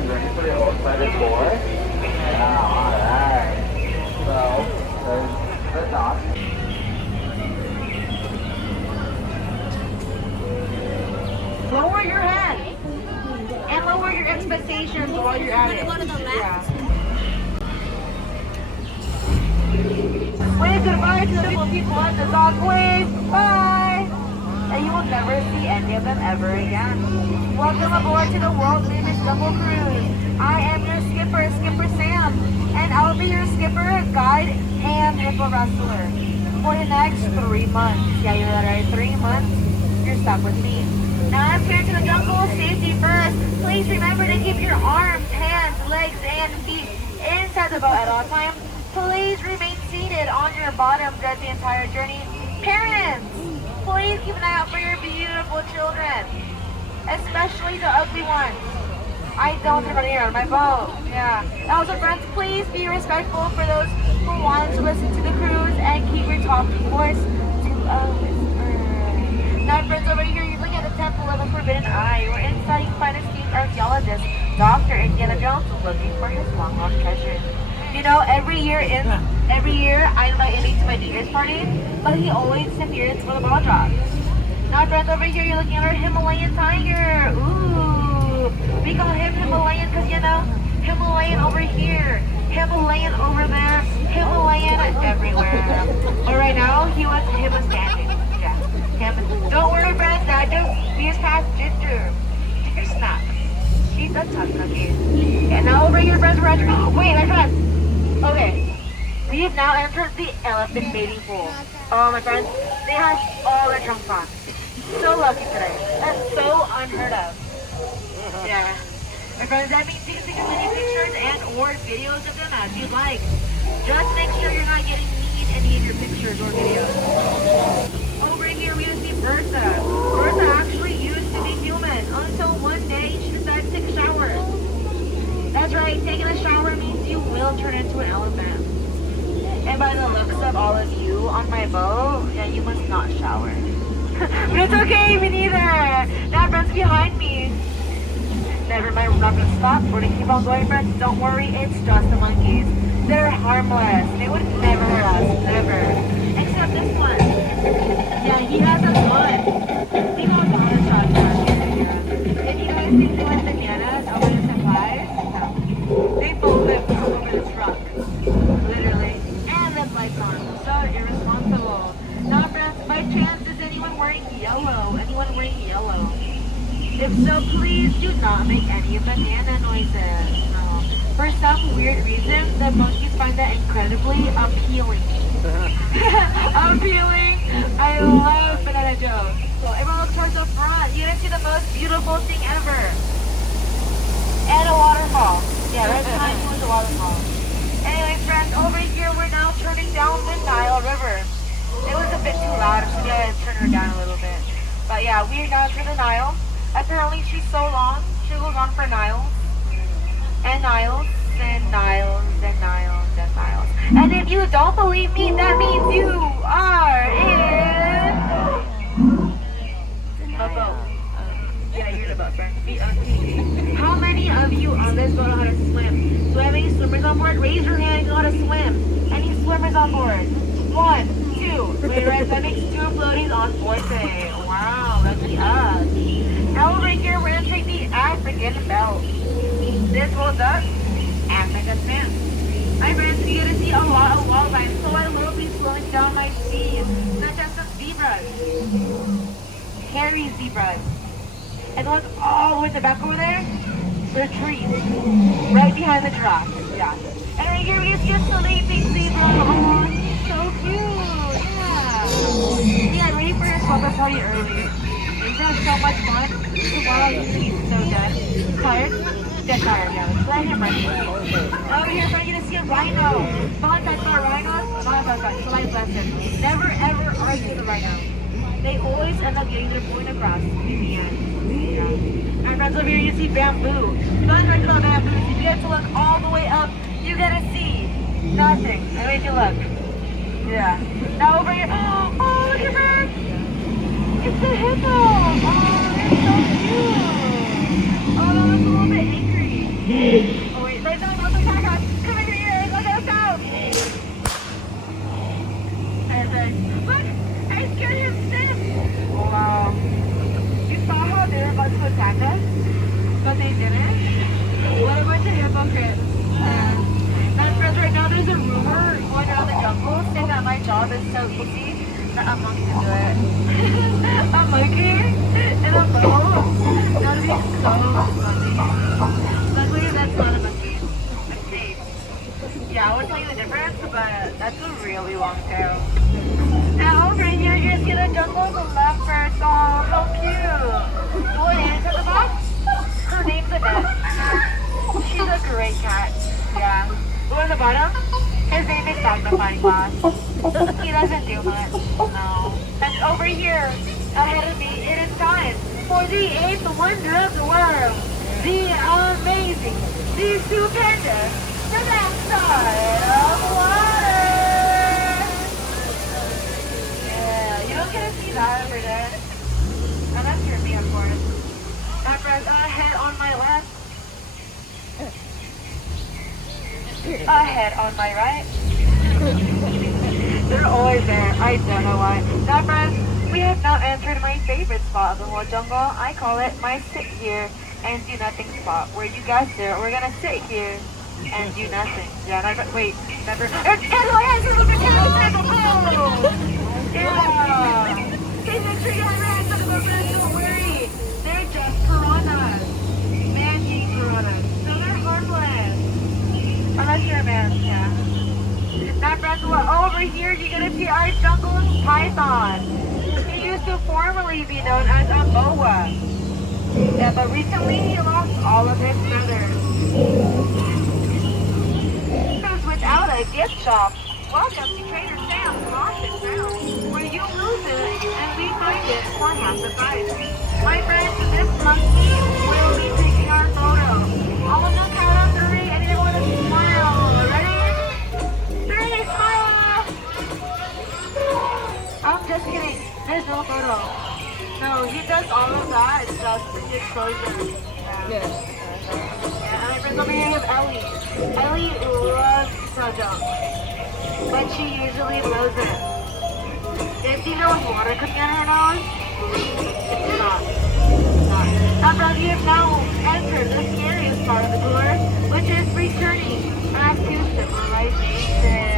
guys ready for your excited tour? Yeah, alright. So, there's the dock. Lower your head and lower your expectations while you're at it. Yeah. Wave goodbye to the beautiful people on the dock. Wave. Bye. And you will never see any of them ever again. Welcome aboard to the world famous Junglecruise. I am your skipper, Skipper Sam, and I'll be your skipper, guide, and hippo wrestler for the next 3 months. Yeah, you heard that right, 3 months. You're stuck with me. Now I'm here to the jungle, safety first. Please remember to keep your arms, hands, legs, and feet inside the boat at all times. Please remain seated on your bottom throughout the entire journey. Parents, please keep an eye out for your beautiful children, especially the ugly ones. I don't want to here on my boat. Yeah. And also, friends, please be respectful for those who want to listen to the cruise and keep your talking voice to a whisper. Now, friends, over here, you're looking at the Temple of the Forbidden Eye, where inside you find esteemed archaeologist, Dr. Indiana Jones, looking for his long-lost treasure. You know, every year I invite him to my New Year's party, but he always disappears for the ball drop. Now, friends, over here, you're looking at our Himalayan tiger. Ooh, we call him Himalayan because, you know, Himalayan over here, Himalayan over there, Himalayan everywhere. But right now, he was standing. Yeah, him. Don't worry, friends, that just beers past Ginger. Ginger snacks. She's a tough cookie. And now over here, friends, we're entering. Oh, wait, my friends. Okay, we have now entered the elephant mating pool. Oh, my friends, they have all their trunks on. So lucky today. That's so unheard of. Yeah. My friends, that means you can take as many pictures and or videos of them as you'd like. Just make sure you're not getting mean in any of your pictures or videos. Over here, we see Bertha. Bertha actually used to be human until one day she decided to take a shower. That's right, taking a shower means you will turn into an elephant. And by the looks of all of you on my boat, yeah, you must not shower. But it's okay, me neither. That friend's behind me. Never mind, we're not gonna stop. We're gonna keep on going, friends. Don't worry, it's just the monkeys. They're harmless. They would never hurt us, never. Except this one. Yeah, he has a gun. He goes on a shotgun. If you guys think he like bananas over the supplies, they fold it over the truck. Literally. And the lights on. So irresponsible. Now, friends, by chance, is anyone wearing yellow? Anyone wearing yellow? If so, please do not make any banana noises. No. For some weird reason, the monkeys find that incredibly appealing. Appealing? I love banana jokes. So everyone look towards the front. You're gonna see the most beautiful thing ever. And a waterfall. Yeah, right behind you is a waterfall. Anyways, friends, over here we're now turning down the Nile River. It was a bit too loud, so we gotta turn her down a little bit. But yeah, we're now through the Nile. Apparently she's so long, she goes on for Niles. And Niles, and Niles, and Niles, and Niles. And if you don't believe me, that means you are in a boat. Yeah, you're in a boat, friend. B-O-T. How many of you on this boat know how to swim? Do I have any swimmers on board? Raise your hand if you know how to swim. Any swimmers on board? 1, 2. Wait, right, that makes 2 floaties on board today. Wow, lucky us. Now over here, we're entering the African belt. This holds up Africa's man. My friends, you're gonna see a lot of wildlife, so I will be slowing down my speed, such as some zebras, hairy zebras. And look all the way at the back over there, there are trees, right behind the giraffe. Yeah. And right here, we see a sleeping zebra. Oh, so cute. Yeah. Yeah, ready for your swap party early. These are so much fun. Tomorrow you can eat so good. Tired? Get tired, yeah. Let him run. Over here, friend, you're gonna see a rhino. Valentine's for rhinos. Valentine's, life lesson. Never ever argue with a rhino. They always end up getting their point across in the end. Yeah. And friends, over here you see bamboo. Don't talk about bamboo. If you get to look all the way up, you get to see nothing. I made you look. Yeah. Now over here, oh, look at that. It's the hippo. Oh, they're so cute. Oh, that looks a little bit angry. secret. My friends, right now there's a rumor going around the jungle saying that my job is so easy that a monkey can do it. A monkey in a boat? That would be so funny. Luckily, that's not a monkey. A snake. Yeah, I would tell you the difference, but that's a really long tail. Now over here, you see the jungle, the leopards. Oh, how cute. You want to answer the box? Her name's Annette. She's a great cat. Yeah. Who on the bottom? His name is Magnifying Glass. He doesn't do much. No. And over here, ahead of me, it is time for the 8th wonder of the world. The amazing, the stupendous, the backside of water. Yeah, you don't get to see that every day. Unless you're me, of course. My friends, ahead on my left. Ahead on my right. They're always there. I don't know why. Now, friends, we have now entered my favorite spot of the whole jungle. I call it my sit here and do nothing spot. Where you guessed it, we're gonna sit here and do nothing. Yeah, never. Wait, never. Yeah. Okay, make sure you have your hands on the friends. Don't worry. They're just piranhas. Man-eating piranhas. So they're harmless. Unless you're a man, yeah. Now, friends, well, over here you're gonna see our jungle's python. He used to formerly be known as a boa. Yeah, but recently he lost all of his feathers. Because without a gift shop, welcome to Trader Sam's Lost and Found, where you lose it and we find it for half the price. My friends, this monkey will be taking our photo. All of the count on 3 and everyone to smile. Ready? 3, smile! I'm just kidding. There's no photo. No, he does all of that just for the exposure. Yeah. And my friends, over here we have Ellie. Ellie loves to jump, but she usually blows it. If you know water coming out of her nose, it's not. Now, friends, we have now entered the scariest part of the tour, which is returning back to civilization.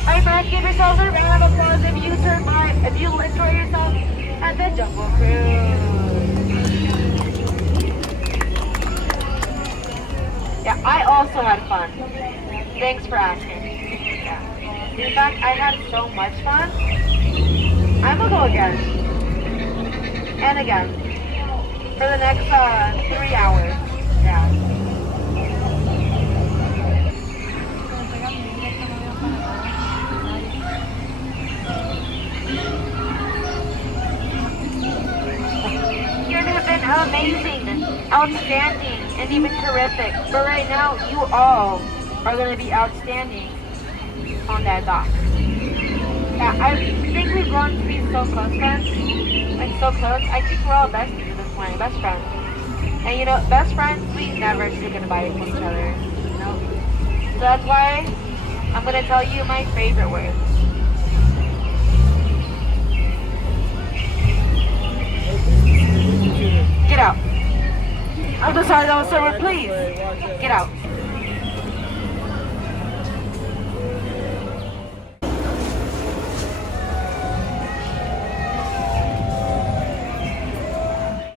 Alright, friends, give yourselves a round of applause if you enjoy yourself at the Junglecruise. Yeah, I also had fun. Thanks for asking. Yeah. In fact, I had so much fun. I'm gonna go again. And again. For the next 3 hours. Yeah. Amazing, outstanding, and even terrific. But right now, you all are going to be outstanding on that dock. Yeah, I think we've grown to be so close friends. Like so close. I think we're all besties at this point, best friends. And you know, best friends, we never say goodbye to each other. You know? So that's why I'm going to tell you my favorite words. Get out. I'm so sorry, that was so rude. Please, get out.